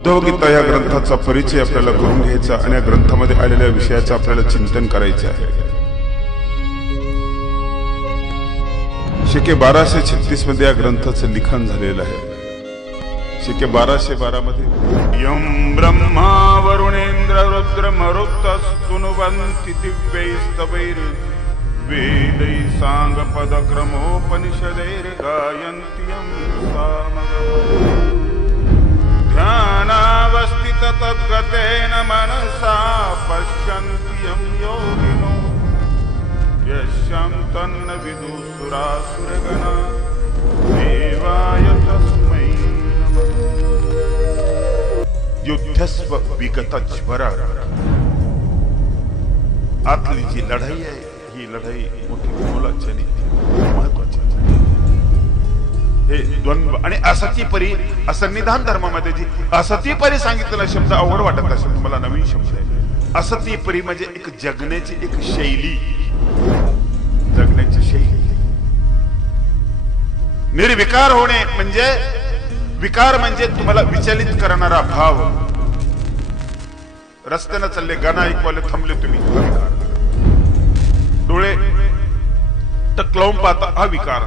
उद्धवगीता या ग्रंथाचा परिचय आपल्याला करून घ्यायचा आणि या ग्रंथामध्ये आलेल्या विषयाचं आपल्याला चिंतन करायचे आहे। शके 1236 मध्ये या ग्रंथाचं लिखाण झालेलं आहे। शके 1212 मध्ये यम ब्रह्मा वरुणेंद्र रुद्र मरुतस्तुनुवन्ति दिव्यैस्तवैर् वेदै सांग पदक्रमोपनिषदैर् गायन्ति यं सामगावः ध्यानावस्थित तद्गतेन मनसा पश्यन्ति यं योगिनो यस्यां तन्न विदुसुरासुरगणा देवाय तस्मै नमः। युद्धस्व विगतज्वरा, आतली जी लढाई आहे ही लढाई मोठी मोलाची आणि महत्वाची हे द्वंद्व आणि असती परी असंनिधान धर्मामध्ये जी असती परी सांगितलेला शब्द अवघड वाटत असेल तुम्हाला, नवीन शब्द आहे। असती परी म्हणजे एक जगण्याची एक शैली, जगण्याची शैली। निर्विकार होणे म्हणजे, विकार म्हणजे तुम्हाला विचलित करणारा भाव। रस्त्यानं चालले, गाणं ऐकवाले थांबले तुम्ही, हा विकार। डोळे टकलावून पाहता, हा विकार।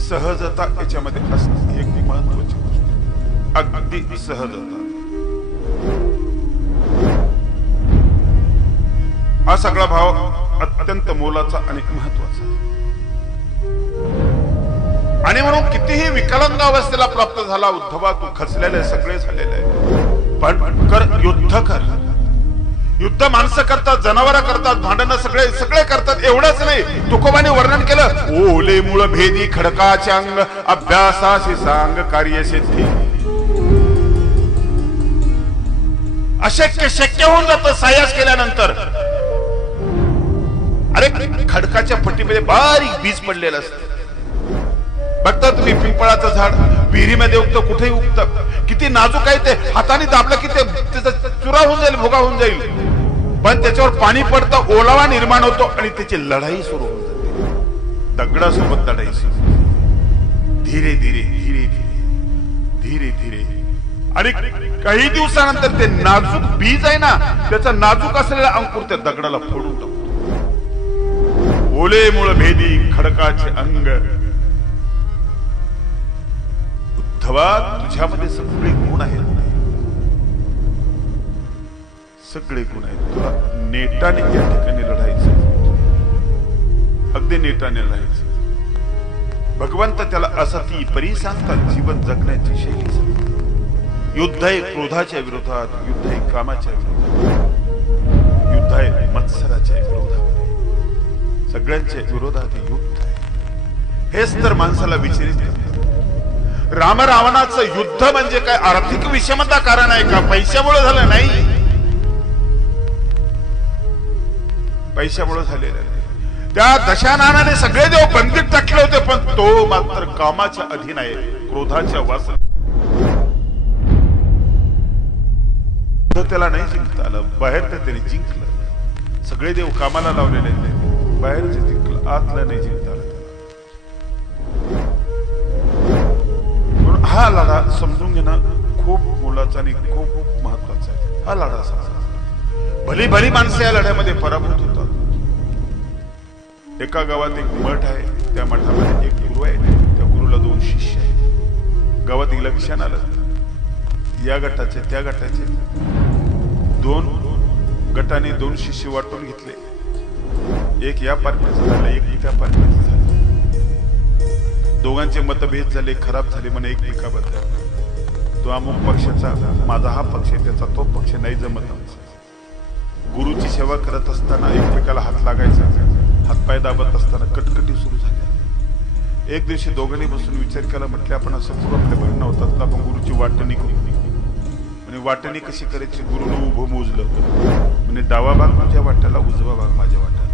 सहजता याच्यामध्ये असते, एक महत्वाची गोष्ट, अगदी सहजता। हा सगळा भाव अत्यंत मोलाचा आणि महत्वाचा आहे। आणि म्हणून कितीही विकलांग अवस्थेला प्राप्त झाला उद्धवा, तू खचलेले सगळे झालेले आहे, पण कर, युद्ध कर। युद्ध माणसं करतात, जनावर करतात, भांडणं सगळे करतात। एवढंच नाही, तुकोबाने वर्णन केलं, ओले मूळ भेदी खडकाचे अंग अभ्यासाशी सांग कार्यसिद्धी। अशक्य शक्य होऊन जातं सायास केल्यानंतर। अरे खडकाच्या पट्टीमध्ये बारीक बीज पडलेलं असतं, बघता तुम्ही पिंपळाचं झाड विहिरीमध्ये उगतं, कुठेही उगतं, किती नाजूक आहे ते, हाताने दाबलं की ते त्याचा चुरा होऊन जाईल, भोगा होऊन जाईल। पण त्याच्यावर पाणी पडतं, ओलावा निर्माण होतो आणि त्याची लढाई सुरू होऊन जाते। दगडासोबत लढाई सुरू, धीरे धीरे धीरे धीरे धीरे धीरे, आणि काही दिवसानंतर ते नाजूक बीज आहे ना, त्याचा नाजूक असलेला अंकुर त्या दगडाला फोडून टाकतो। ओले मूळ भेदी खडकाचे अंग, उद्धवा तुझ्यामध्ये सगळे गुण आहेत, सगळे गुण आहेत। तुला नेटाने या ठिकाणी लढायचं, अगदी नेटाने लढायचं। भगवंत त्याला असती परी सांगतात, जीवन जगण्याची शैली सांगतात। युद्ध आहे क्रोधाच्या विरोधात, युद्ध आहे कामाच्या विरोधात, युद्ध आहे मत्सराच्या विरोधात, सगळ्यांच्या विरोधात युद्ध आहे। हेच तर माणसाला विचलित करतात। राम रावणाचं युद्ध म्हणजे काय आर्थिक विषमता कारण आहे का? पैशामुळे झालं नाही, पैशामुळे झालेलं नाही। त्या दशाननाने सगळे देव बंदीत टाकले होते, पण तो मात्र कामाच्या अधीन आहे, क्रोधाच्या वासना। त्याला नाही जिंकता आलं, बाहेर तर त्याने जिंकलं। सगळे देव कामाला लावलेले, बाहेरच जिंकलं, आतलं नाही जिंकता आलं त्याला। हा लढा समजून घेणं खूप मोलाचा आणि खूप महत्वाचा आहे। हा लढा समजा, भली भली माणसे या लढ्यामध्ये पराभूत होतात। एका गावात एक मठ आहे, त्या मठामध्ये एक गुरु आहे, त्या गुरुला 2 शिष्य आहेत। गावात इलेक्शन आलं, या गटाचे त्या गटाचे 2 गटाने 2 शिष्य वाटून घेतले। एक या पार्टीचं झालं, एक त्या पार्टीचं झालं। दोघांचे मतभेद झाले, खराब झाले, म्हणे एकमेकाबद्दल। तो अमुक पक्षाचा, माझा हा पक्ष, त्याचा तो पक्ष, नाही जमत आमचं। गुरुची सेवा करत असताना एकमेकाला हात लागायचा, हातपाय दाबत असताना कटकटी सुरू झाल्या। एक दिवशी दोघांनी बसून विचार केला, म्हटले आपण असं करू, आपल्या भांडणं होतात ना, आपण गुरुची वाटणी करू। म्हणजे वाटणी कशी करायची? गुरुनं उभं मोजलं, म्हणजे डावा भाग तुझ्या वाट्याला, उजवा भाग माझ्या वाट्याला।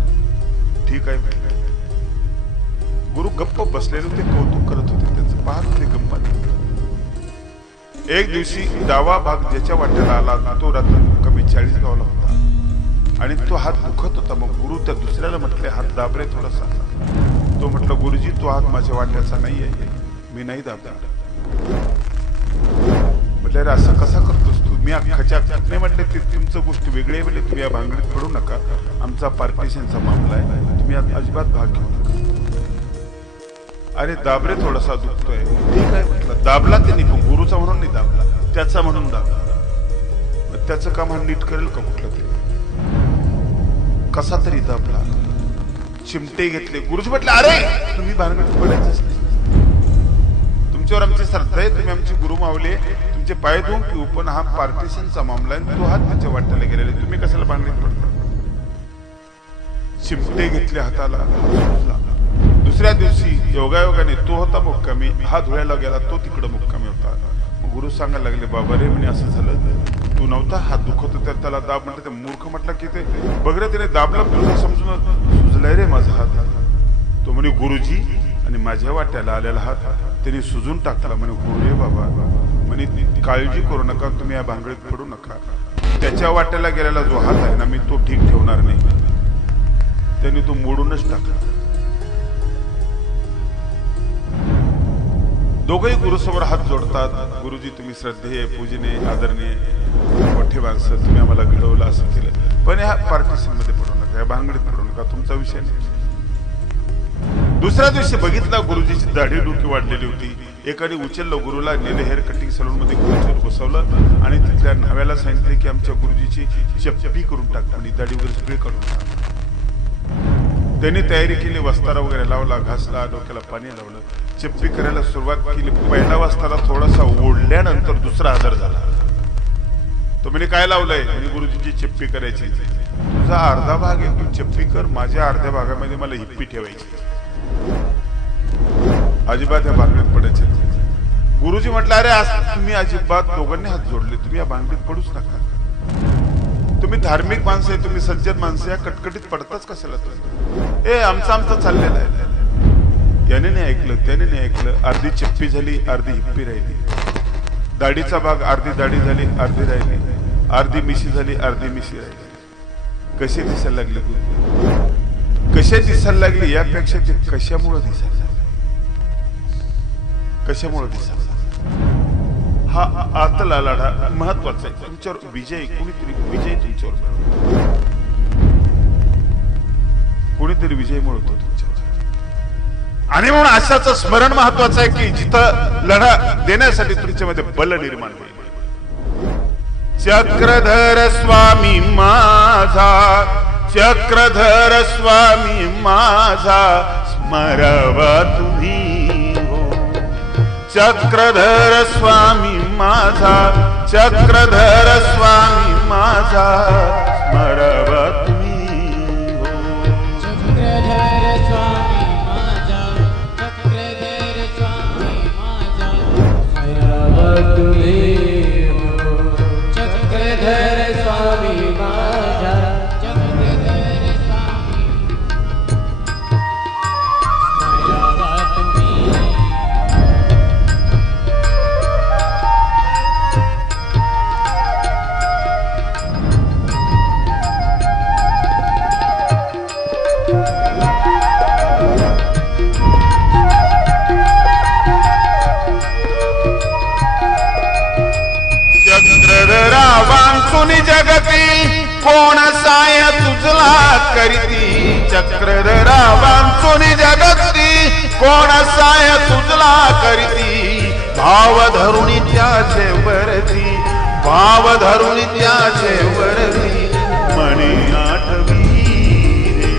ठीक आहे म्हटलं। गुरु गप्प बसलेले होते, कौतुक करत होते त्यांचं, पाहत होते गंमत। एक दिवशी डावा भाग ज्याच्या वाट्याला आला, तो रात्र कमी 40 गावाला होता आणि तो हात दुखत होता। मग गुरु त्या दुसऱ्याला म्हटले, हात दाब रे थोडासा। तो म्हटलं, गुरुजी तो हात माझ्या वाट्याचा नाही आहे, मी नाही दाबणार। म्हटलं अरे असं कसा करतोस तू? मी अख्खाच्या नाही म्हटले, ते तुमचं गोष्ट वेगळी आहे म्हटले, तुम्ही या भांगडीत पडू नका, आमचा पार्टिशनचा मामला आहे, तुम्ही यात अजिबात भाग घेऊ नका. अरे दाबरे थोडासा दुखतोय, ठीक आहे म्हटलं, दाबला त्यांनी, गुरुचा म्हणून नाही दाबला, त्याचा म्हणून दाबला. त्याचं काम हा नीट करेल का कुठलं तरी? कसा तरी दाबला, चिमटे घेतले. गुरुजी म्हटले अरे तुम्ही भानगडीत पडायचंच नाही, तुमच्यावर आमची श्रद्धा आहे, तुम्ही आमची गुरु मावले, तुमचे पाय धुवून पिऊ, पण हा पार्टिशनचा मामला आहे, तो हात त्याच्या वाट्याला गेलेला, तुम्ही कशाला भानगडीत पडता? चिमटे घेतले हाताला. दुसऱ्या दिवशी योगायोगाने तो होता मुक्कामी, हा धुळ्याला गेला, तो तिकडं मुक्कामी होता. गुरु सांगायला लागले बाबा रे म्हणे असं झालं, तू नव्हता, हात दुखत होता, त्याला दाब म्हटलं. ते मूर्ख म्हटलं की ते बघ रे, त्याने दाबला, तुझं समजून सुजलाय रे माझा हात. तो म्हणे गुरुजी, आणि माझ्या वाट्याला आलेला हात त्याने सुजून टाकला. म्हणे हो रे बाबा, म्हणे काळजी करू नका, तुम्ही या भांगडीत पडू नका, त्याच्या वाट्याला गेलेला जो हात आहे ना, मी तो ठीक ठेवणार नाही. त्यांनी तो मोडूनच टाकला. दोघंही गुरुसमोर हात जोडतात. गुरुजी तुम्ही श्रद्धेय, पूजनीय, आदरणीय मोठे माणसं, तुम्ही आम्हाला घडवलं, असं केलं, पण ह्या पार्टिशन मध्ये पडू नका, या भांगडीत पडू नका, तुमचा विषय नाही. दुसऱ्या दिवशी बघितला, गुरुजीची दाढी डोकी वाढलेली होती. एकाने उचललं, गुरुला नेले हेअर कटिंग सलून मध्ये, गुरुजीवर बसवलं आणि तिथल्या न्हाव्याला सांगितले की आमच्या गुरुजीची चप्पी करून टाक, आणि दाढी वगैरे सगळे करून टाक. त्यांनी तयारी केली, वस्तारा वगैरे लावला, घासला, डोक्याला पाणी लावलं, चिप्पी करायला सुरुवात केली. पहिला वस्तारा थोडासा ओढल्यानंतर दुसरा आजार झाला. तो म्हणे काय लावलंय? म्हणे गुरुजींची चिप्पी करायची. तुझा अर्धा भाग आहे, तू चिप्पी कर, माझ्या अर्ध्या भागामध्ये मला हिप्पी ठेवायची. अजिबात या भांगडीत पडायचे. गुरुजी म्हटलं अरे आज तुम्ही अजिबात दोघांनी हात जोडले, तुम्ही या भांगडीत पडूच नका, तुम्ही धार्मिक माणसं आहे, तुम्ही सज्जन माणसं, या कटकटीत पडताच कशाला तुम्ही? ए आमचं चाललेलं आहे. याने नाही ऐकलं, त्याने नाही ऐकलं, अर्धी चिप्पी झाली, अर्धी हिप्पी राहिली. दाढीचा भाग, अर्धी दाढी झाली, अर्धी राहिली, अर्धी मिशी झाली, अर्धी मिशी राहिली. कशी दिसायला लागली गुरु? कशा दिसायला लागली यापेक्षा ते कशामुळे दिसायला लागली, कशामुळे दिसायला लागली, हा आतला लढा महत्वाचा आहे. तुमच्यावर विजय, कोणीतरी विजय तुमच्यावर मिळवतो, कोणीतरी विजय मिळवतो तुमच्यावर. आणि म्हणून अशाच स्मरण महत्वाचं आहे की जिथं लढा देण्यासाठी तुमच्यामध्ये बल निर्माण होईल. चक्रधर स्वामी माझा, चक्रधर स्वामी माझा, स्मरावा तुम्ही हो. चक्रधर स्वामी माझा, चक्रधर स्वामी माझा, स्मरावा तुम्ही हो. चक्रधर स्वामी माझा, चक्रधर स्वामी माझा, स्मरावा तुम्ही हो. चक्रधर स्वामी माझा, चक्रधर स्वामी स्मरावा तुम्ही. चक्रधरा वांचुनी जगती, कोण साय तुझला करीती. चक्रधरा वांचुनी जगती, कोण साय तुझला करीती. भाव धरुणी त्याचे वरती, भाव धरुणी त्याचे वरती, म्हणे आठवी रे.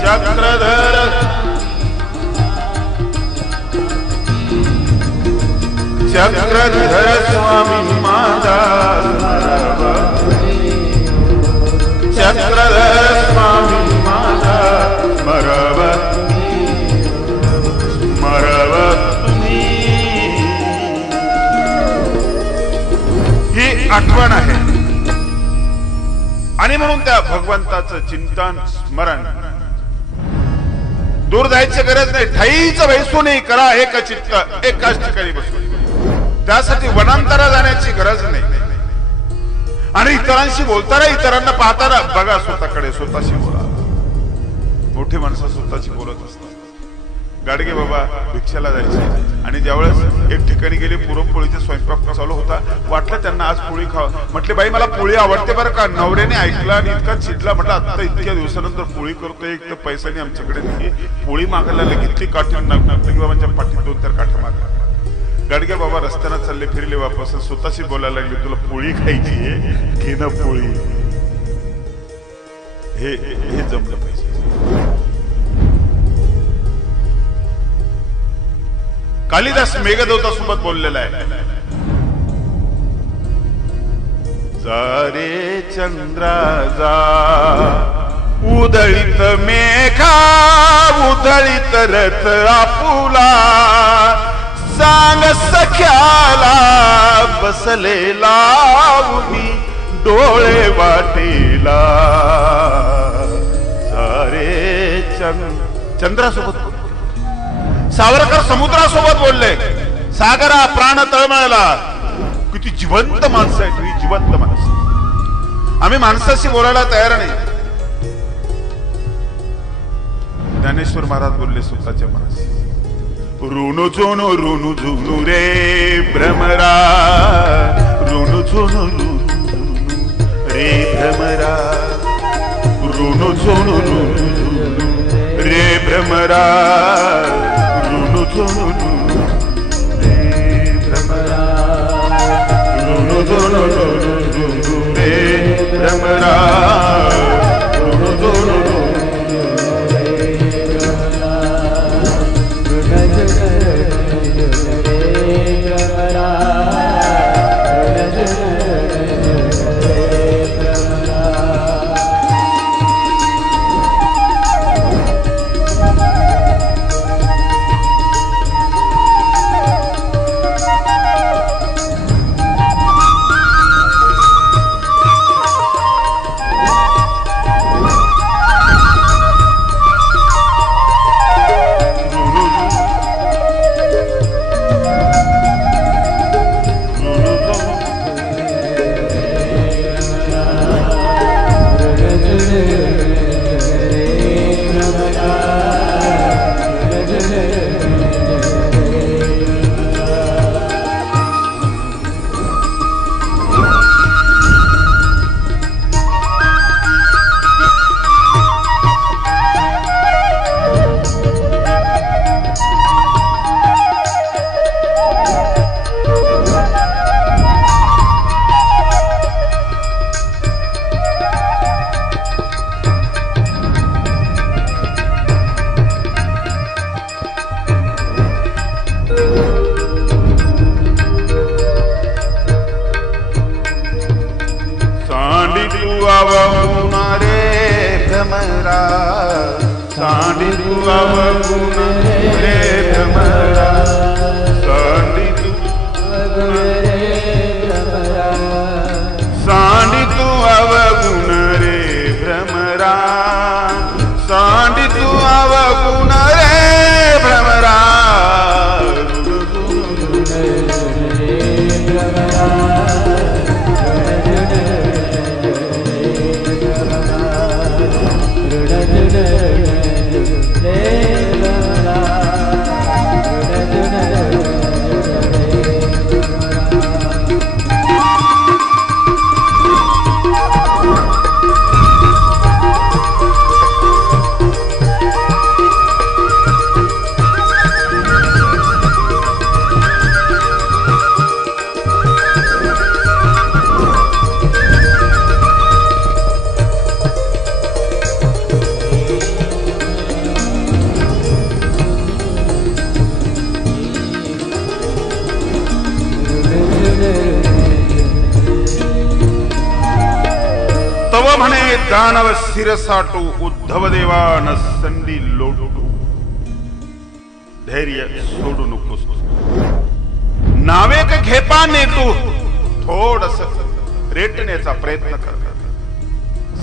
चक्रधर चक्रधर स्वामी माझा, स्मरावा तुम्ही. चक्रधर स्वामी माझा, स्मरावा तुम्ही, स्मरावा तुम्ही. ही आठवण आहे. आणि म्हणून त्या भगवंताचं चिंतन, स्मरण दूर जायची गरज नाही. ठाईच बैसून करा एक चित्त, एकाच ठिकाणी बसून. त्यासाठी वनांतरा जाण्याची गरज नाही. आणि इतरांशी बोलताना, इतरांना पाहताना बघा स्वतःकडे, स्वतःशी बोला. मोठी माणसं स्वतःशी बोलत असतात. गाडगे बाबा भिक्षाला जायचे आणि ज्यावेळेस एक ठिकाणी गेले पुरणपोळीचा स्वयंपाक चालू होता, वाटलं त्यांना आज पोळी खावं. म्हटले बाई मला पोळी आवडते बरं का. नवऱ्याने ऐकला आणि इतका चिडला, म्हटलं आता इतक्या दिवसानंतर पोळी करतोय, एक तर पैशाने आमच्याकडे नाही, पोळी मागायला लगेच ती काठी बाबांच्या पाठीत 2-4 काठ्या मागल्या. गाडगे बाबा रस्त्यानं चालले फिरले वापस, स्वतःशी बोलायला लागले तुला पोळी खायची आहे घे ना पोळी. हे जमलं पाहिजे. कालिदास मेघदूतासोबत बोललेला आहे, जा रे चंद्रा जा उधळीत मेघा उधळीत रथ आपुला, सांग सख्याला बसलेला उभी डोळे वाटेला. जा रे चंद्रासोबत. सावरकर समुद्रासोबत बोलले, सागरा प्राण तळमळला. किती जिवंत माणसं आहे तुम्ही, जिवंत माणसं. आम्ही माणसाशी बोलायला तयार नाही. ज्ञानेश्वर महाराज बोलले स्वतःच्या मनाशी, ऋणू झुनू रे भ्रमरा, ऋणू झुनू रे भ्रमरा, ऋणू झुनू रे भ्रमरा, ऋणू झुनू रे भ्रमरा, ऋणू झुनू रे भ्रमरा, ऋणू झुनू. दानव शिरसाटू उद्धव देवान संधी लोटू, धैर्य सोडू नकोस, नावेक घेपा नेतू, थोडस रेटण्याचा प्रयत्न करतात,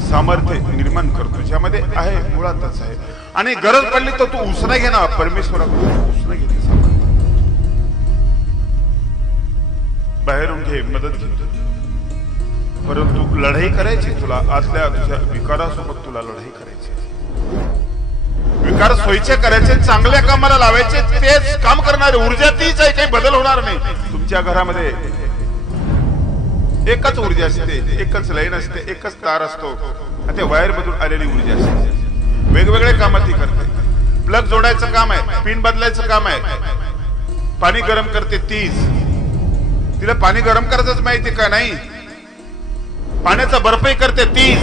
सामर्थ्य निर्माण करतो ज्यामध्ये आहे मुळातच आहे. आणि गरज पडली तर तू उसना घे ना, परमेश्वराकडून उसना घे, सामर्थ्य बाहेरून घे, मदत घे, परंतु लढाई करायची तुला आतल्या तुझ्या विकारासोबत तुला लढाई करायची. विकार सोयीचे करायचे, चांगल्या कामाला लावायचे, तेच काम करणारे. ऊर्जा तीच आहे, काही बदल होणार नाही. तुमच्या घरामध्ये एकच ऊर्जा असते, एकच लाईन असते, एकच तार असतो, ते वायर मधून आलेली ऊर्जा असते. वेगवेगळे काम ती करते. प्लग जोडायचं काम आहे, पिन बदलायचं काम आहे, पाणी गरम करते तीच. तिला पाणी गरम करायचंच माहिती का नाही? पाण्याचा बर्फही करते तीच.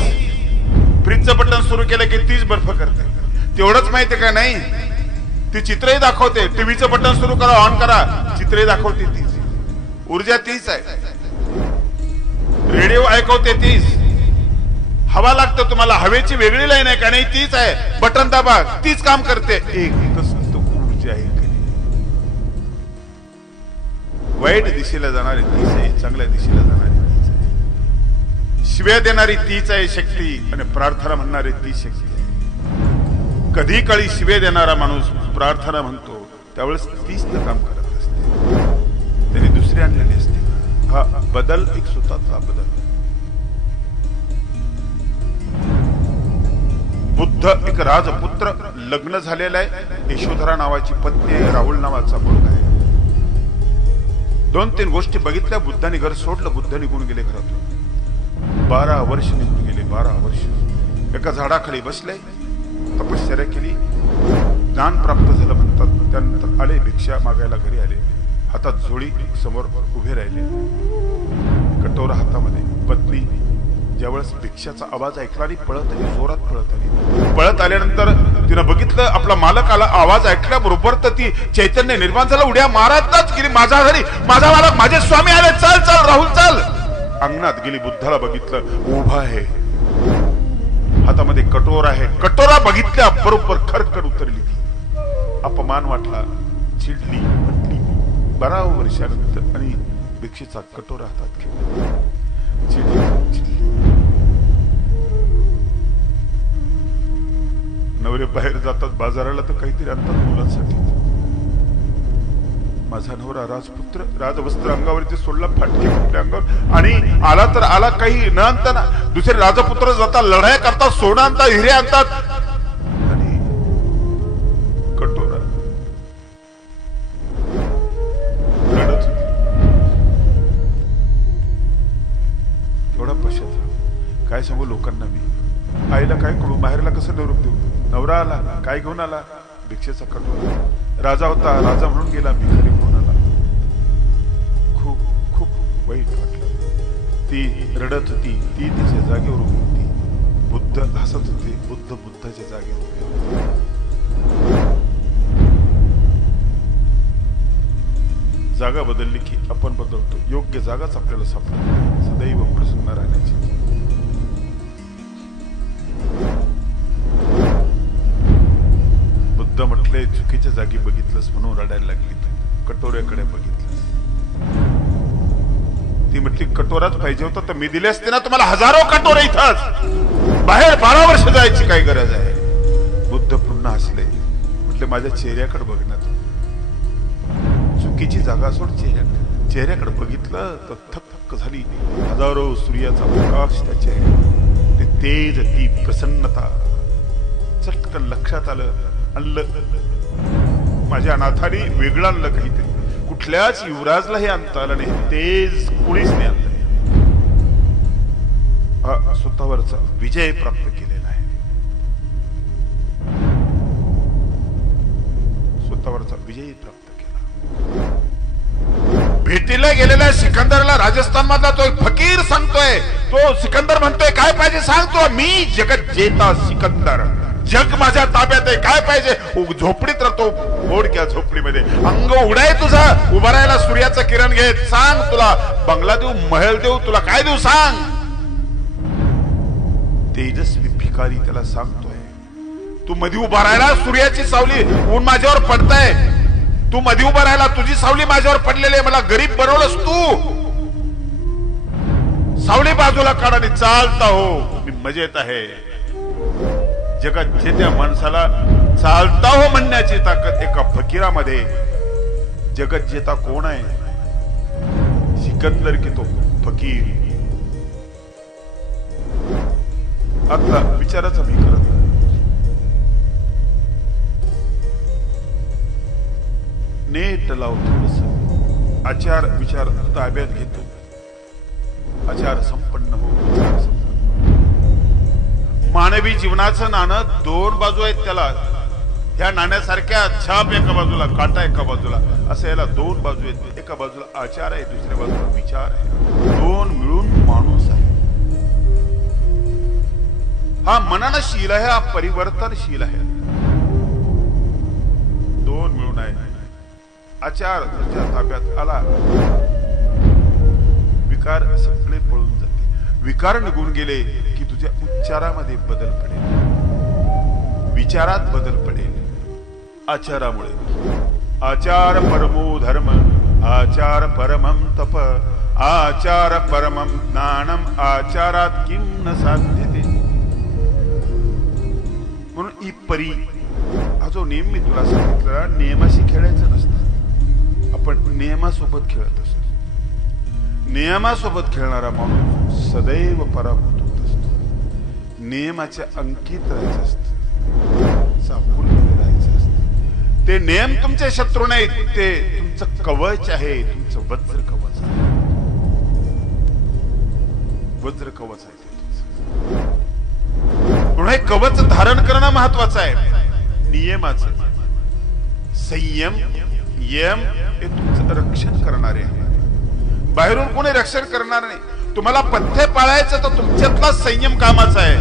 फ्रीजचं बटन सुरू केलं की तीच बर्फ करते, तेवढंच माहिती का नाही? ती चित्रही दाखवते. टीव्हीचं बटन सुरू करा, ऑन करा, चित्रही दाखवते तीच. ऊर्जा तीच आहे. रेडिओ ऐकवते तीच. हवा लागतं तुम्हाला, हवेची वेगळी लाईन आहे का नाही? तीच आहे. बटन दाबा, तीच काम करते. एकच तो ऊर्जा आहे. वाईट दिशेला जाणारी तीच आहे, चांगल्या दिशेला जाणारी तीच आहे. शिव्या देणारी तीच आहे शक्ती, आणि प्रार्थना म्हणणारी ती शक्ती आहे. कधी काळी शिव्या देणारा माणूस प्रार्थना म्हणतो त्यावेळेस तीच तर काम करत असते. त्याने दुसरी आणलेली असते. हा बदल एक स्वतःचा बदल. बुद्ध एक राजपुत्र, लग्न झालेला आहे, यशोधरा नावाची पत्नी आहे, राहुल नावाचा मुलगा आहे. 2-3 गोष्टी बघितल्या. बुद्धाने घर सोडलं, बुद्ध निघून गेले घरातून. 12 वर्ष निघून गेले. 12 वर्ष एका झाडाखाली बसले, तपश्चर्या केली, ज्ञान प्राप्त झालं म्हणतात. त्यानंतर आले, भिक्षा मागायला घरी आले. हातात झोळी, समोर उभे राहिले, कटोरा हातामध्ये. पत्नी ज्यावेळेस भिक्षाचा आवाज ऐकला आणि पळत आली, जोरात पळत आली. पळत आल्यानंतर तिनं बघितलं आपला मालक आला. आवाज ऐकल्याबरोबर तर ती चैतन्य निर्माण झालं. उड्या मारतच गेली माझ्या घरी. माझा मालक, माझे स्वामी आले, चल चल राहुल चल. अंगणात गेली, बुद्धाला बघितलं, उभा आहे, हातामध्ये कटोरा आहे. कटोरा बघितल्या बरोबर खरखर उतरली ती. अपमान वाटला, चिडली, म्हटली 12 वर्षानंतर, आणि भिक्षेचा कटोरा हातात घेतला. चिडली. नवरे बाहेर जातात बाजाराला तर काहीतरी आणतात मुलांसाठी. माझा नवरा राजपुत्र, राजवस्त्र अंगावरती सोडला, फाटके कपडे अंगावर, आणि आला तर आला, काही न आणताना. दुसरे राजपुत्र जातात, लढाई करतात, सोनं आणतात, हिरे आणतात, आणि कटोरा. रडत होती. एवढा पश्चाताप. काय सांगू लोकांना मी? आईला काय करू, माहेरला कसं निरोप देऊ? नवरा आला, काय घेऊन आला? भिक्षेचा कटोरा. राजा होता, राजा म्हणून गेला, भिकारी म्हणून आला. खूप खूप वाईट वाटलं. ती रडत होती, ती तिच्या जागेवर उभी होती. बुद्ध हसत होते, बुद्ध बुद्धाच्या जागेवर उभे होते. जागा बदलली की आपण बदलतो. योग्य जागाच आपल्याला सापडते. सदैव प्रसन्न राहण्याची. बुद्ध म्हटले, चुकीच्या जागी बघितलंस म्हणून रडायला लागली. कटोऱ्याकडे बघितलं. ती म्हटली, कटोराच पाहिजे होता तर मी दिले असते ना तुम्हाला. हजारो कटोरे इथंच. बाहेर 12 वर्ष जायची काय गरज आहे? बुद्ध पुन्हा हसले, म्हटले माझ्या चेहऱ्याकडे बघण्यात. चुकीची जागा सोड, चेहऱ्याकडे बघितलं तर थक्क झाली. हजारो सूर्याचा प्रकाश त्या चेहऱ्यात, ते तेज, ती प्रसन्नता. चटकन लक्षात आलं, माझ्या अनाथाने वेगळं आणलं काहीतरी. कुठल्याच युवराजला हे आणता आलं नाही. तेज कुणीच नाही आणलं. हा स्वतःवरचा विजय प्राप्त केलेला आहे. स्वतःवरचा विजय प्राप्त केला. भेटीला गेलेल्या सिकंदरला राजस्थान मधला तो एक फकीर सांगतोय. तो सिकंदर म्हणतोय, काय पाहिजे सांग तू. मी जगत जेता सिकंदर, जग माझ्या ताब्यात आहे, काय पाहिजे? झोपडीत राहतो, मोडक्या झोपडीमध्ये. अंग उडाय तुझा, उभा राहायला सूर्याचं किरण घेत. सांग, तुला बंगला देऊ, महल देऊ, तुला काय देऊ सांग. तेजस्वी भिकारी त्याला सांगतोय, तू मध्ये उभा राहायला, सूर्याची सावली, ऊन माझ्यावर पडतंय, तू मध्ये उभा राहायला, तुझी सावली माझ्यावर पडलेली आहे, मला गरीब बनवलंस तू. सावली बाजूला काढ आणि चालता हो, मी मजेत आहे. जगात जे त्या माणसाला चालता हो म्हणण्याची ताकद एका फकीरामध्ये. जगत जेता कोण आहे? सिकंदर की तो फकीर. आता विचाराचा मी करत नेट लाव थोडस. आचार विचार ताब्यात घेतो. आचार संपन्न हो, विचार संपन्न. मानवी जीवनाचं नाणं दोन बाजू आहेत त्याला. ह्या नाण्यासारख्या छाप एका बाजूला, काटा एका बाजूला, असं याला दोन बाजू आहेत. एका बाजूला आचार आहे, दुसऱ्या बाजूला विचार आहे. दोन मिळून माणूस आहे. हा मननशील आहे, हा परिवर्तनशील आहे. दोन मिळून आहे. आचार तुझ्या ताब्यात आला, विकार सगळे पळून जाते. विकार निघून गेले की तुझ्या उच्चारामध्ये बदल पडेल, विचारात बदल पडेल. आचारामुळे. आचार परमो धर्म, आचार परमं तप, आचार परमं ज्ञानम, आचारात किं न साध्यते. म्हणून ई परी हा जो नियम मी तुला सांगितला, नियमाशी खेळायचं नसतं. आपण नियमासोबत खेळत असतो. नियमासोबत खेळणारा माणूस सदैव पराभूत होत असतो. नियमाच्या अंकित राहायचं असतं, सावकुलमध्ये राहायचं असतं. ते नियम तुमचे शत्रू नाहीत, ते तुमचं कवच आहे, तुमचं वज्र कवच आहे. वज्र कवच आहे ते तुमचं. म्हणून हे कवच धारण करणं महत्वाचं आहे. नियमाचं संयम, यम हे तुमचं रक्षण करणारे आहे. बाहेरून कोणी रक्षण करणार नाही. तुम्हाला पथ्य पाळायचं तर तुमच्यातला संयम कामाचा आहे.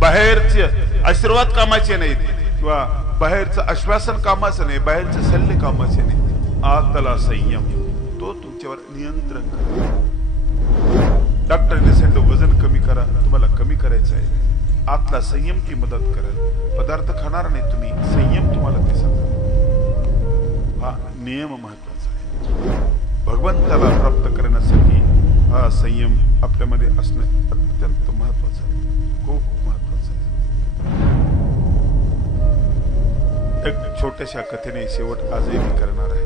बाहेरचे आशीर्वाद कामाचे नाहीत, किंवा बाहेरचं आश्वासन कामाचं नाही, बाहेरचे सल्ले कामाचे नाही. आतला संयम तो तुमच्यावर नियंत्रण करा. डॉक्टरने सांगितलं वजन कमी करा, तुम्हाला कमी करायचं आहे. आतला संयम ती मदत करेल. पदार्थ खाणार नाही तुम्ही, संयम तुम्हाला ते सांगा. हा नियम महत्वाचा आहे. भगवंताला प्राप्त करण्यासाठी हा संयम आपल्यामध्ये असणं अत्यंत महत्वाचं आहे, खूप महत्वाचं आहे. एक छोट्याशा कथेने शेवट आजही मी करणार आहे.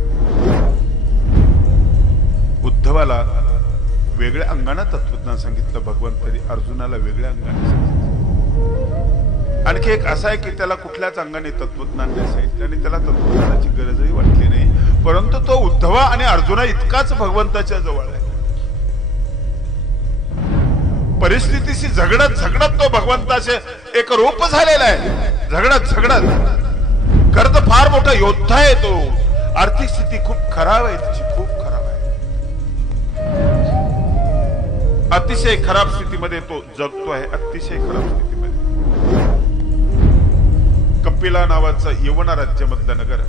उद्धवाला वेगळ्या अंगाने तत्वज्ञान सांगितलं भगवंतानी, अर्जुनाला वेगळ्या अंगाने सांगितलं. आणखी एक असा आहे की त्याला कुठल्याच अंगाने तत्वज्ञान नाही सांगितलं आणि त्याला तत्वज्ञानाची गरजही वाटली नाही. परंतु तो उद्धवा आणि अर्जुना इतकाच भगवंताच्या जवळ आहे. परिस्थितीशी झगडत झगडत तो भगवंताचे एक रूप झालेला आहे. झगडत झगडत. खरं तर फार मोठा योद्धा आहे तो. आर्थिक स्थिती खूप खराब आहे त्याची, खूप खराब आहे. अतिशय खराब स्थितीमध्ये तो जगतो आहे, अतिशय खराब स्थितीमध्ये. कपिला नावाचं यवना राज्यामधलं नगर,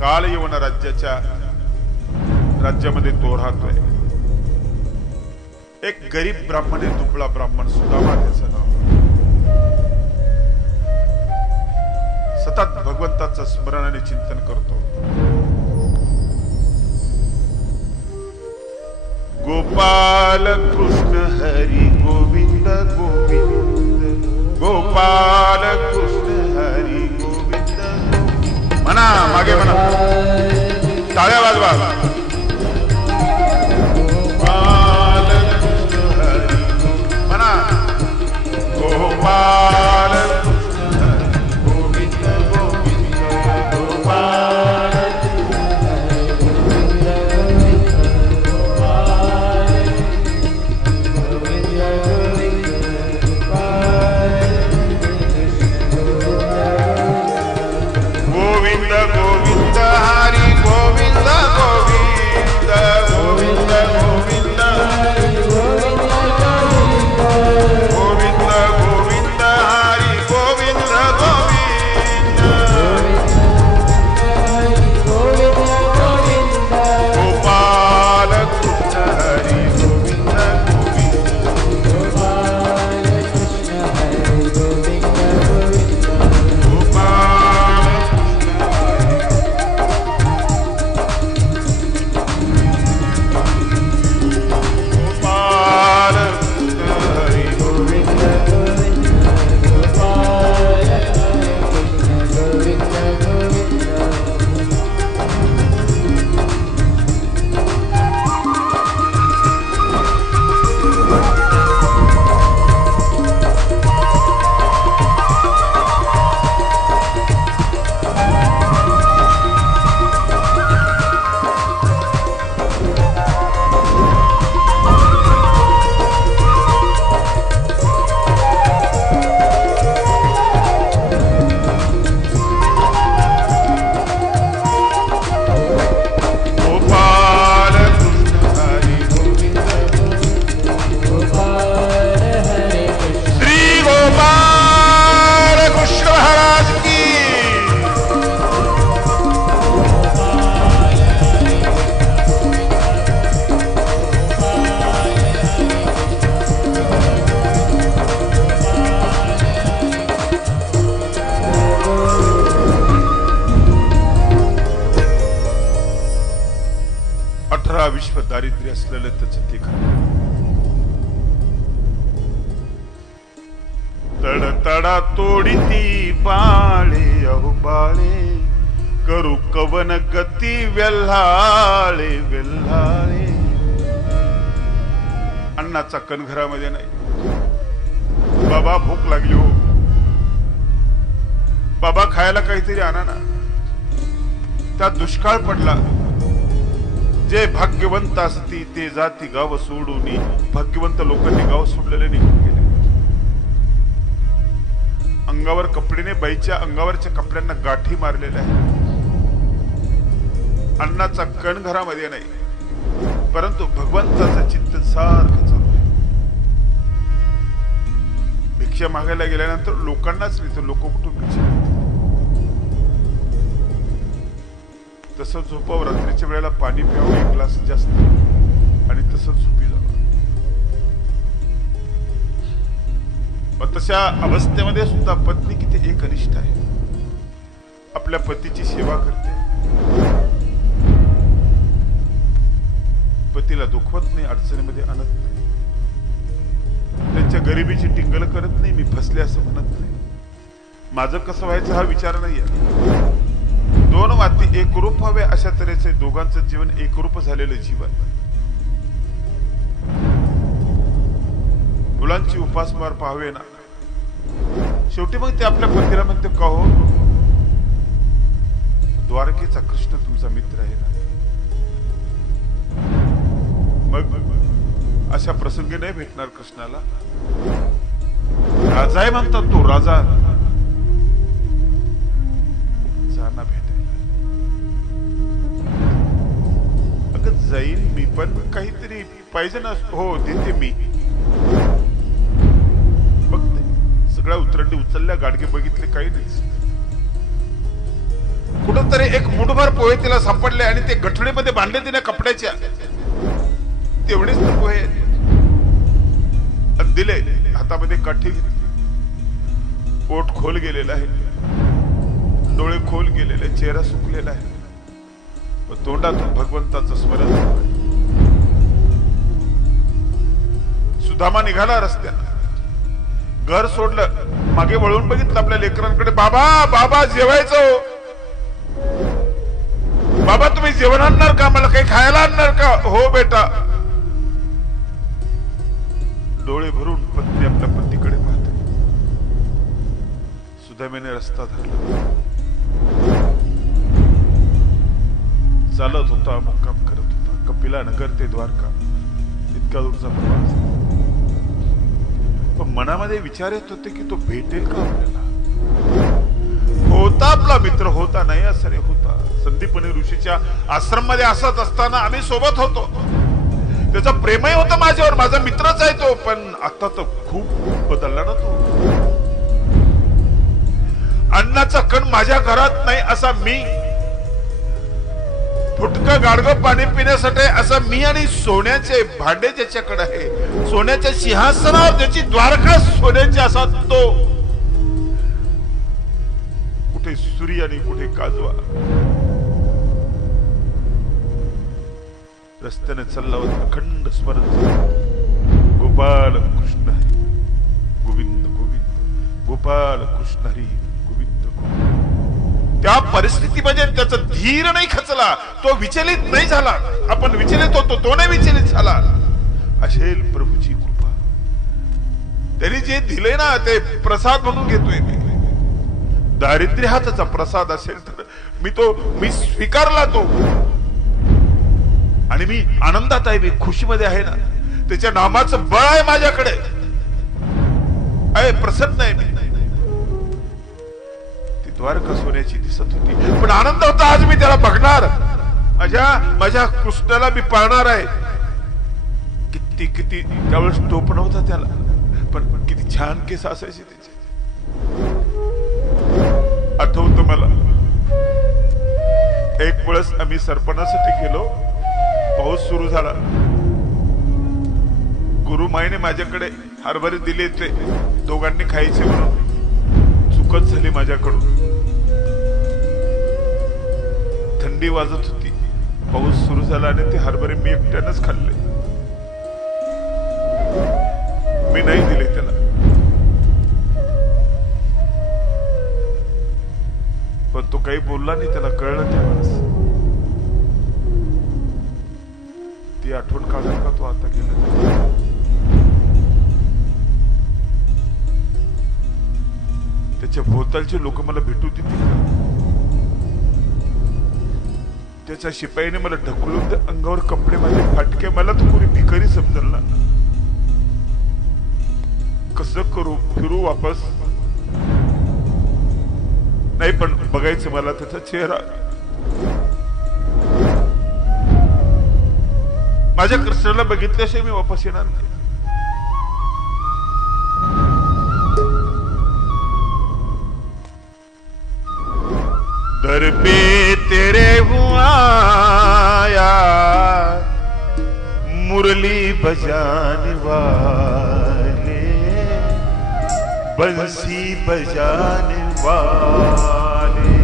काल यवना राज्यामध्ये तो राहतोय. एक गरीब ब्राह्मण आहे, दुबळा ब्राह्मण, सुदामा त्याचं नाव. सतत भगवंताचं स्मरण आणि चिंतन करतो. गोपाल कृष्ण हरी गोविंद गोविंद, गोपाल कृष्ण हरी गोविंद. म्हणा मागे म्हणा, टाळ्या वाजवा. गोपाल कृष्ण हरी म्हणा, गोपाल कृष्ण हरी गोविंद गोविंद, गोपाल गोविंद तडा तोडीती बाळे अहो बाळे करू कवन गती वेल्हाळे वेल्हाळे. अण्णाचा कण घरामध्ये नाही. बाबा भूक लागली हो, बाबा खायला काहीतरी आणा ना. त्या दुष्काळ पडला. जे भाग्यवंत असती ते जाती गाव सोडून, भाग्यवंत लोकांनी गाव सोडलेले निघून गेले. अंगावर कपडेने बाईच्या अंगावरच्या कपड्यांना गाठी मारलेल्या आहेत. अन्नाचा कण घरामध्ये नाही, परंतु भगवंताचं चित्त सारखं चालू आहे. भिक्षा मागायला गेल्यानंतर लोकांनाच विचार, लोक कुठून भिक्षा मागतात. तसं झोपावं, रात्रीच्या वेळेला पाणी प्यावं एक ग्लास जास्त आणि तसं झोपी जावं. मग तशा अवस्थेमध्ये सुद्धा पत्नी किती एकनिष्ठ आहे. आपल्या पतीची सेवा करते, पतीला दुखवत नाही, अडचणीमध्ये आणत नाही, त्यांच्या गरिबीची टिंगल करत नाही, मी फसले असं म्हणत नाही, माझं कसं व्हायचं हा विचार नाहीये. दोन वाती एकरूप व्हावे अशा तऱ्हेचे दोघांचं जीवन एकरूप झालेलं जीवन. मुलांची उपासमार पाहावे ना. शेवटी मग ते आपल्या पतीला म्हणते, का हो द्वारकेचा कृष्ण तुमचा मित्र आहे ना. मग अशा प्रसंगी नाही भेटणार कृष्णाला. राजा आहे म्हणतात, तो राजा जाना भेटायला. अगं जाईन मी, पण काहीतरी पाहिजे ना. हो देते मी. बघते सगळ्या उतरंडी उचलल्या, गाडगे बघितले, काही नाही. कुठंतरी एक मुठभर पोहे तिला सापडले आणि ते गठडीमध्ये बांधले तिने कपड्याच्या. तेवढेच तर पोहे दिले. हातामध्ये काठी घेतली. पोट खोल गेलेला आहे, डोळे खोल गेलेले, चेहरा सुकलेला आहे, पण तोंडातून भगवंताचं स्मरण. सुदामा निघाला रस्त्यात, घर सोडलं, मागे वळून बघितलं आपल्या लेकरांकडे. बाबा बाबा जेवायचं. बाबा तुम्ही जेवण आणणार का, मला काही खायला आणणार का. हो बेटा. डोळे भरून पत्नी आपल्या पतीकडे पाहते. सुदामेने रस्ता धरला, चालत होता, मुक्काम करत होता. कपिला नगर ते द्वारका इतका दूरचा प्रवास. पण मनामध्ये विचार येत होते की तो भेटेल का आपल्याला. होता आपला मित्र, होता नाही असं नाही, होता. संदीपनी ऋषीच्या आश्रम मध्ये असत असताना आम्ही सोबत होतो. त्याचं प्रेमही होतं माझ्यावर, माझा मित्रच आहे तो. पण आता तर खूप बदलला ना तो. अन्नाचा कण माझ्या घरात नाही असा मी, फुटकं गाडगं पाणी पिण्यासाठी असं मी, आणि सोन्याचे भांडे ज्याच्याकडे आहे, सोन्याच्या सिंहासनावर ज्याची द्वारका सोन्याची असा तो. कुठे सूर्य आणि कुठे काजवा. रस्त्याने चालला होता, अखंड स्मरण. गोपाल कृष्ण हरी गोविंद गोविंद, गोपाल कृष्ण हरी गोविंद गोविंद. त्या परिस्थितीमध्ये त्याचा धीर नाही खचला, तो विचलित नाही झाला. आपण विचलित होतो, तो नाही विचलित झाला. असेल प्रभूची कृपा. त्यांनी जे दिले ना ते प्रसाद म्हणून घेतोय मी. दारिद्र्य हा त्याचा प्रसाद असेल तर मी स्वीकारला तो. आणि मी आनंदात आहे, मी खुशीमध्ये आहे ना. त्याच्या नामाचं बळ आहे माझ्याकडे, आहे, प्रसन्न आहे मी. ती द्वारका सोन्याची दिसत होती, पण आनंद होता आज मी त्याला बघणार. माझ्या कृष्णाला मी पाळणार आहे. किती किती त्यावेळेस टोप नव्हता त्याला, पण किती छान केस असायचे त्याचे. आठवतं मला, एक वेळेस आम्ही सरपणासाठी गेलो. पाऊस सुरू झाला. गुरुमाईने माझ्याकडे हरभरे दिले, ते दोघांनी खायचे म्हणून चुकत झाली माझ्याकडून. थंडी वाजत होती, पाऊस सुरू झाला आणि ते हरभरे मी एकट्यानंच खाल्ले. मी नाही दिले त्याला. काही बोलला नाही, त्याला कळलं तेव्हाच. ती आठवण काढाल का तो आता गेला? त्याच्या भोवतालचे लोक मला भेटू देतील का? त्याच्या शिपाईने मला ढकलून त्या अंगावर कपडे माझे फाटके, मला तर कोणी भिकारी समजला. कसं करू, फिरू वापस? नाही, पण बघायचं मला त्याचा चेहरा. माझ्या कृष्णाला बघितल्याशिवाय मी वापस येणार नाही. दर पे तेरे हुआ मुरली बजाने वाले, बंसी बजाने वाले,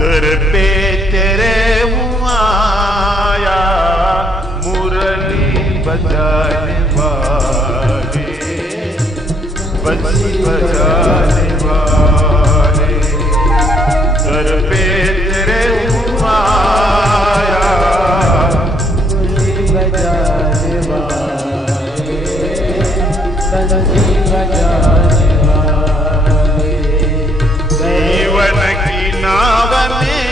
दर पे तेरे हुआ मुरली बजाने वाले, बंसी बजाने वाले, दर पे तेरे हुआ मुरली बजाने वाले, बंसी बजाने वाले, जीवन की नाव मेरी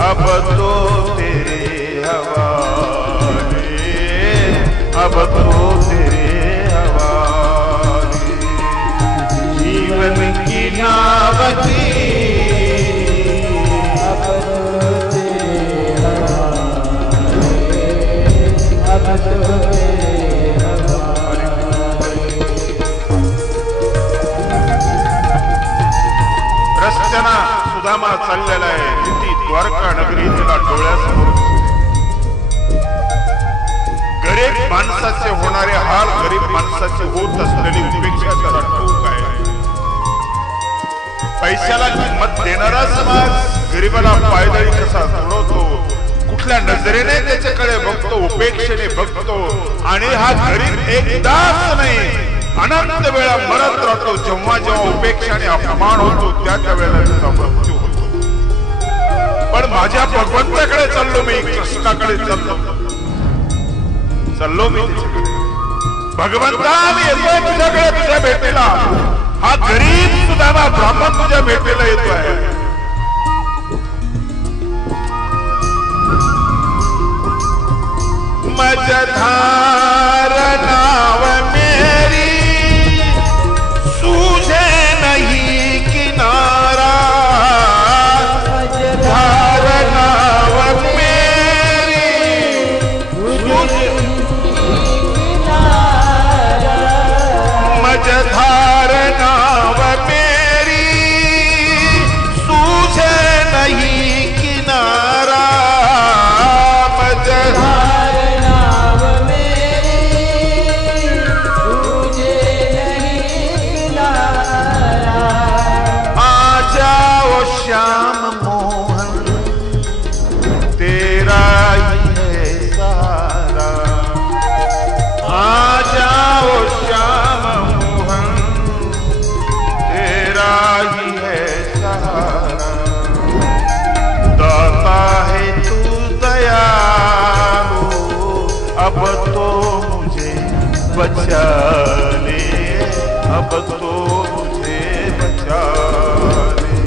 अब तो तेरे हवाले, अब तो तेरे हवाले, जीवन की नाव तेरी अब तो तेरे हवाले, अब तो तेरे हवाले. रस्त्याना सुदामा चाललेला आहे. ती द्वारका नगरी तिला डोळ्यासमोर दिसते. गरीब माणसाचे होणारे हाल, गरीब माणसाची होत असलेली उपेक्षा त्याला ठाऊक आहे. पैशाला किंमत देणारा समाज गरीबाला पायदळी कसा सोडवतो, कुठल्या नजरेने त्याच्याकडे बघतो, उपेक्षेने बघतो. आणि हा गरीब एकदाच नाही, अनंत वेळा मरत राहतो. जेव्हा जेव्हा उपेक्षाने अपमान होतो त्या वेळेला त्याचा मृत्यू होतो. पण माझ्या भगवंताकडे चाललो मी, कृष्णाकडे चाललो मी त्याच्याकडे. भगवंता, मी येतोय तुझ्याकडे, तुझ्या भेटीला. हा गरीब सुदामा ब्राह्मण तुझ्या भेटीला येतो आहे. मझधार नाव मेरी सूझे नहीं किनारा, मझधार नाव मेरी सूझे, मझधार नाव मेरी सूझे नहीं किनारा, मझधार श्याम मोहन तेरा ही है सहारा, आ जाओ श्याम मोहन तेरा ही है सहारा. दाता है तू दयालु, अब तो मुझे बचा ले, अब तो मुझे बचा ले.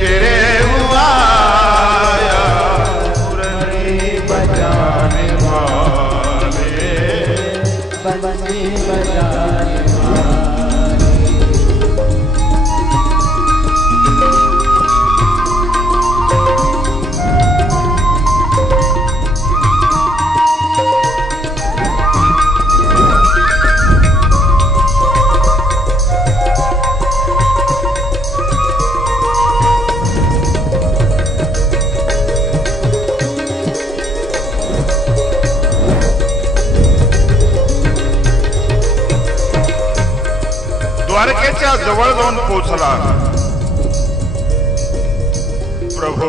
तेरे हुआ मुरली बजाने वाले, बंसी बजाने वाले. द्वारकेच्या जवळ जाऊन पोहोचला. प्रभू,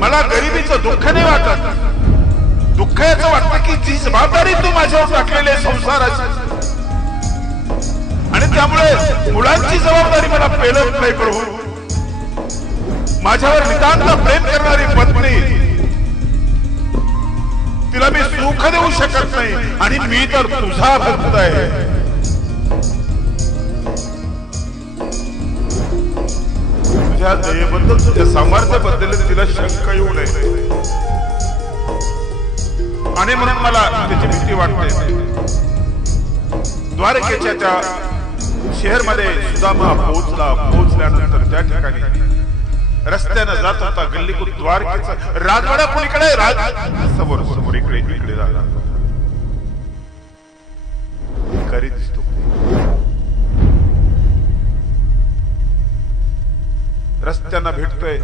मला गरिबीचं दुःख नाही वाटत. दुःख याचं वाटतं की जी जबाबदारी तू माझ्यावर टाकलेली आहे संसाराची, आणि त्यामुळे मुलांची जबाबदारी मला पेलत नाही प्रभू. माझ्यावर नितांत प्रेम करणारी पत्नी, तिला मी सुख देऊ शकत नाही आणि मी तर तुझा भक्त आहे. तुझ्या दयेबद्दल, तुझ्या सामर्थ्याबद्दल तिला शंका येऊ नये आणि म्हणून मला त्याची भीती वाटते. द्वारकेच्या त्या शहरमध्ये सुदामा पोहोचल्यानंतर त्या ठिकाणी रस्त्यानं जात होता. गल्लीतून द्वारकेचा राजवाडा कुणीकडे, समोर समोर इकडे इकडे झाला. भिकारी दिसतो. रस्त्यानं भेटतोय.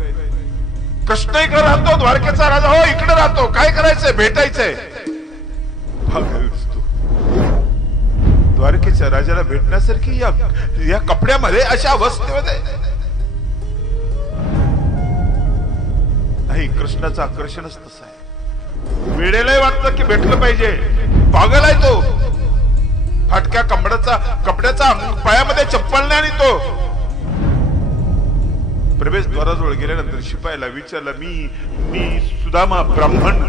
कृष्ण इकडे राहतो, द्वारकेचा राजा हो इकडे राहतो, काय करायचंय, भेटायचंय. भिकारी दिसतो. द्वारकेच्या राजाला भेटण्यासारखी या कपड्यामध्ये, अशा अवस्थेमध्ये नाही. कृष्णाचं आकर्षणच तसं आहे. वेळेलाही वाटतं की भेटलं पाहिजे. पागल आहे तो. फाटक्या कपड्याचा पायामध्ये चप्पल नाही. आणि तो प्रवेशद्वाराजवळ गेल्यानंतर शिपायाला विचारलं, मी सुदामा ब्राह्मण,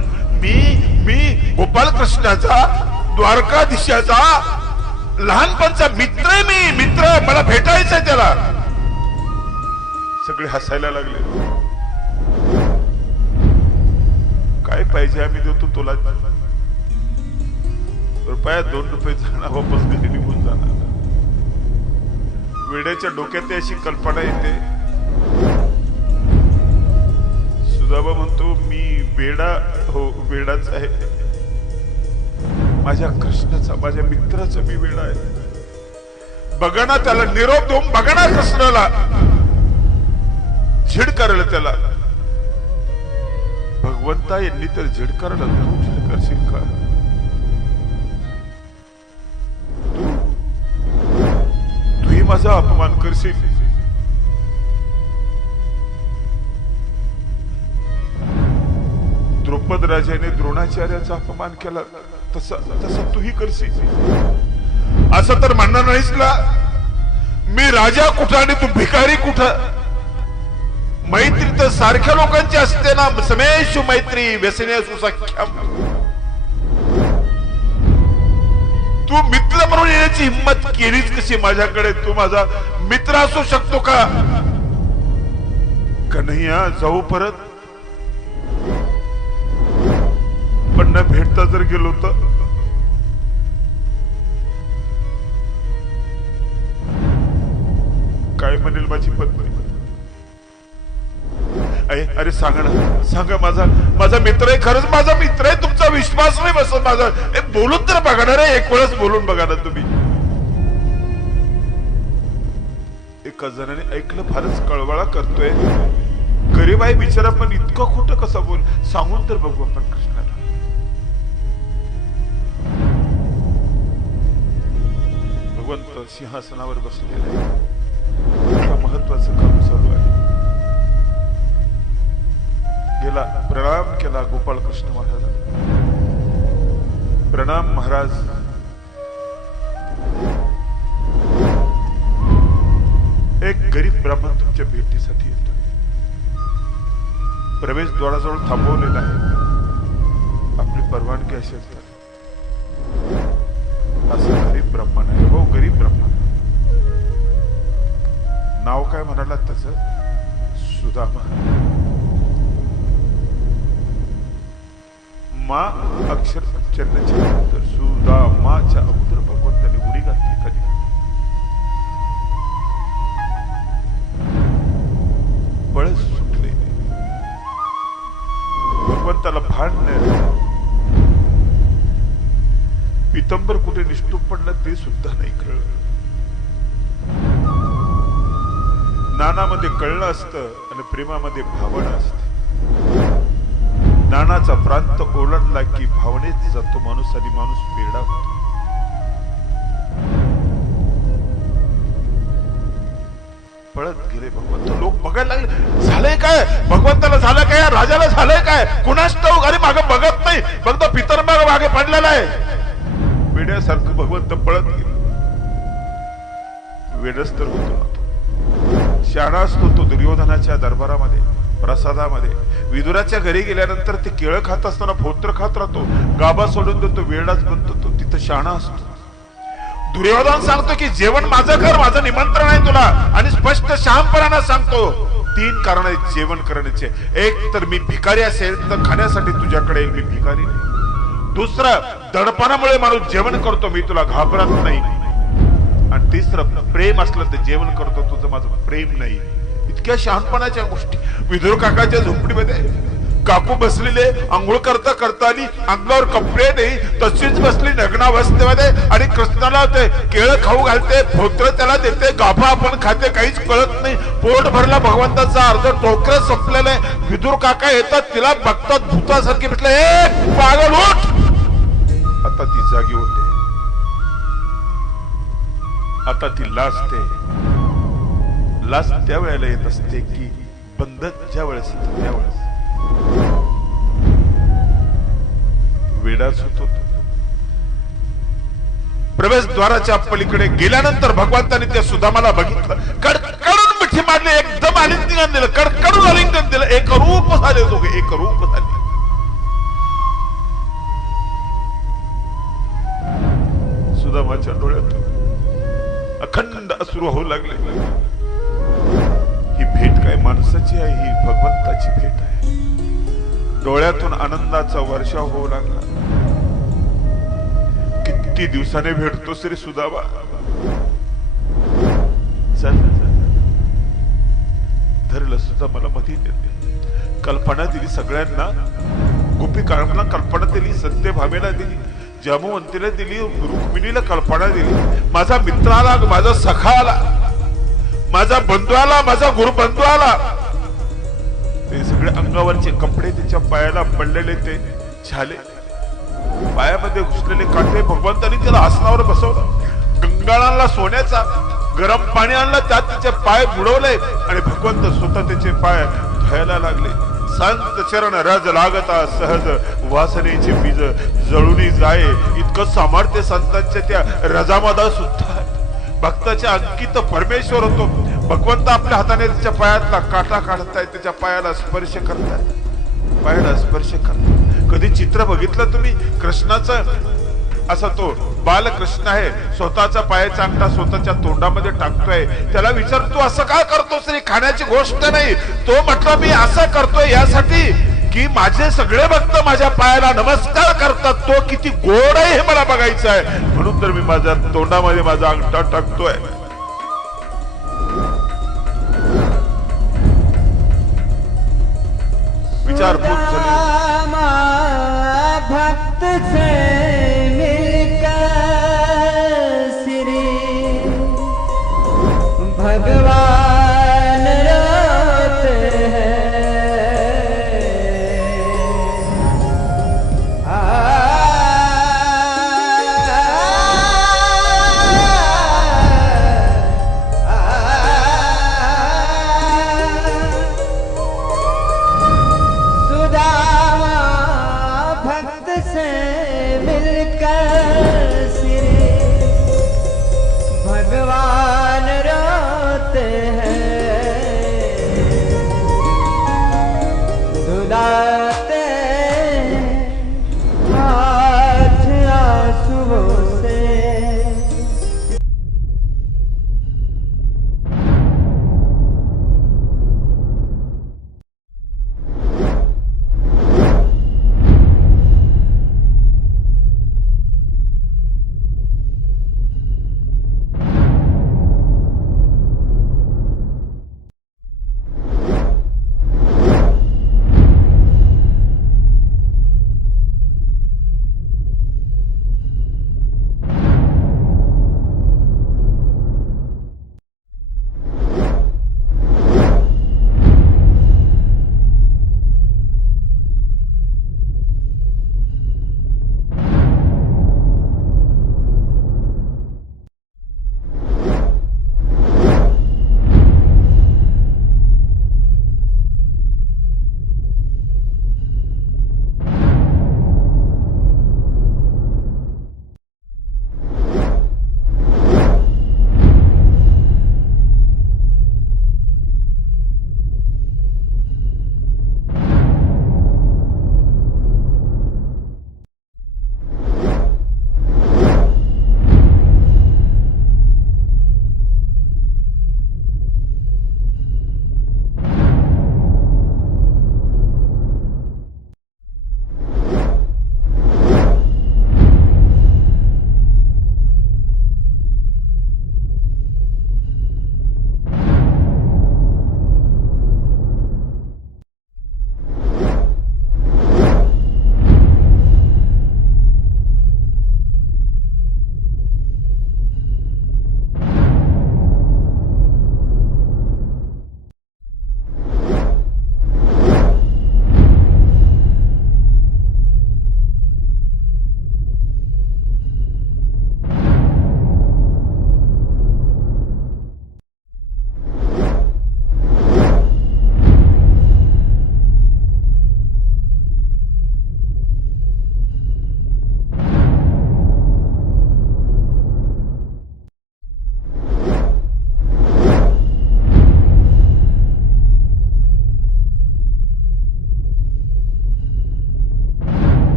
मी गोपाल कृष्णाचा, द्वारकाधीशाचा लहानपणचा मित्र आहे. मी मित्र, मला भेटायचंय त्याला. सगळे हसायला लागले. काय पाहिजे, आम्ही देतो तुला. रुपया 2 रुपये जाणार, वापस घरी निघून जाणार. वेड्याच्या डोक्यात अशी कल्पना येते. सुदामा म्हणतो, मी वेडा हो, वेडाच आहे. माझ्या कृष्णाचा, माझ्या मित्राचा मी वेडा आहे. बघा ना त्याला निरोप देऊन, बघा ना कृष्णाला, झिडकारलं त्याला. भगवंता यांनी तर झिडकारलं, तू झिडकारशील का? तूही माझा अपमान करशील. द्रौपद राजाने द्रोणाचार्याचा अपमान केला, तसा तूही करशील. असं तर म्हणणार नाहीस ना, मी राजा कुठं आणि तू भिकारी कुठं? मैत्री तर सारख्या लोकांची असते ना. समेषु मैत्री व्यसनेषु सख्यम. तू मित्र म्हणून येण्याची हिंमत केलीच कशी माझ्याकडे? तू माझा मित्र असू शकतो का? कन्हैया, जाऊ परत. पण न भेटता जर गेलो तर काय म्हणेल माझी पत्नी? अरे सांगा ना, सांगा. माझा मित्र आहे, खरंच माझा मित्र आहे. तुमचा विश्वास नाही बसत माझा. बोलून तर बघा ना रे, एक वेळेस बोलून बघा ना तुम्ही. एका जणाने ऐकलं, फारच कळवळा करतोय. गरीब आहे बिचारा, पण इतकं खोटं कसं बोल? सांगून तर बघू आपण कृष्णाला. भगवंत सिंहासनावर बसलेले आहे. महत्वाचं काम चालू आहे. गेला, प्रणाम केला गोपाल कृष्ण महाराजांना. प्रणाम महाराज. एक गरीब ब्राह्मण तुमच्या भेटीसाठी येतोय. प्रवेशद्वाराजवळ थांबवलेला आहे. आपली परवानगी असेल तर. असं गरीब ब्राह्मण आहे. हो, गरीब ब्राह्मण. नाव काय म्हणाला त्याचं? सुदामा. मा अक्षर उच्चारण्याच्या अगोदर, सुदामाच्या अगोदर भगवंताने उडी घातली खाली. बळच सुटले. भगवंताला भान नाही. पितंबर कुठे निष्ठून पडलं ते सुद्धा नाही कळलं. नानामध्ये कळलं असतं आणि प्रेमामध्ये भावना असते. नानाचा प्रांत ओलांडला की भावनेत जातो माणूस आणि माणूस वेडा होतो. पळत गेले भगवंत. लोक बघायला लागले, झालंय काय भगवंताला? झालं काय? राजाला झालंय काय? कुणाच ठाऊक. अरे मागे बघत नाही, फक्त पितरमाग मागे पडलेला आहे. वेड्यासारखं भगवंत पळत गेले. वेडच तर होतो ना तो. शहाणा असतो तो दुर्योधनाच्या दरबारामध्ये प्रसादामध्ये. विदुराच्या घरी गेल्यानंतर ते केळं खात असताना फोत्र खात राहतो, गाभा सोडून देतो, वेडाच बनतो तो. तिथं शहाणा असतो. दुर्योधन सांगतो की जेवण माझं कर, माझं निमंत्रण आहे तुला, आणि स्पष्ट शहाणपणानं सांगतो 3 कारण आहेत जेवण करण्याचे. एक तर मी भिकारी असेल तर खाण्यासाठी तुझ्याकडे येईल, मी भिकारी नाही. दुसरं, दडपणामुळे माणूस जेवण करतो, मी तुला घाबरत नाही. आणि तिसरं, प्रेम असलं तर जेवण करतो, तुझं माझं प्रेम नाही. इतक्या शहाणपणाच्या गोष्टी. विदुर काकाच्या झोपडीमध्ये काकू बसलेले, आंघोळ करता करता आली, अंगावर कपडे नाही, तशीच बसली नग्नावस्थेमध्ये, आणि कृष्णाला ते केळं खाऊ घालते, फोत्र त्याला देते, गाभा आपण खाते, काहीच कळत नाही. पोट भरला भगवंताचा, अर्ध टोकर संपलेलं आहे. विदुर काका येतात, तिला बघतात, भूतासारखी म्हटलं, ए पागल उठ. आता ती जागी होते, आता ती लाजते. लाज त्या वेळेला येत असते की बंधन ज्या वेळेस येतं त्यावेळेस वेडाच होतो. प्रवेशद्वाराच्या पलीकडे गेल्यानंतर भगवंताने त्या सुदामाला बघितलं, कडकडून मिठी मारली, एकदम आलिंगन दिलं, कडकडून आलिंगन दिलं. एक रूप झाले दोघे, एक रूप झाले. सुदामाच्या डोळ्यातून अखंड अश्रू होऊ लागले. ही भेट काय माणसाची आहे, ही भगवंताची भेट आहे. डोळ्यातून आनंदाचा वर्षाव होऊ लागला. किती दिवसाने भेटतो श्री सुदामा, चल. धरलं सुदामाला मध्ये नेते. कल्पना दिली सगळ्यांना, गोपिकांना कल्पना दिली, सत्यभामेला दिली, जांबुवंतीला दिली, रुक्मिणीला कल्पना दिली. माझा मित्र आला, माझा सखा आला, माझा बंधू आला, माझा गुरुबंधू आला. ते सगळे अंगावरचे कपडे, त्याच्या पायाला पडलेले ते झाले, पायामध्ये घुसलेले काटे. भगवंतानी त्याला आसनावर बसवलं, गंगाळाला सोन्याचा गरम पाणी आणलं, त्यात त्याचे पाय बुडवले, आणि भगवंत स्वतः त्याचे पाय धुवायला लागले. संत चरण रज लागता सहज, वासनेचे बीज जळूनी जाये. इतकं सामर्थ्य संतांच्या त्या रजामध्ये सुद्धा आहे. भक्ताच्या अंकित परमेश्वर होतो. भगवंत आपल्या हाताने त्याच्या पायातला काटा काढताय, त्याच्या पायाला स्पर्श करताय, पायाला स्पर्श करताय. कधी चित्र बघितलं तुम्ही कृष्णाचं? असा तो बालकृष्ण आहे, स्वतःचा पायाचा अंगठा स्वतःच्या तोंडामध्ये टाकतोय. त्याला विचार, तू असं का करतोस रे? खाण्याची गोष्ट नाही. तो म्हटलं, मी असं करतोय यासाठी की माझे सगळे भक्त माझ्या पायाला नमस्कार करतात. तो किती गोड आहे हे मला बघायचं आहे, म्हणून तर मी माझ्या तोंडामध्ये माझा अंगठा टाकतोय. विचारपूत झाली. भक्त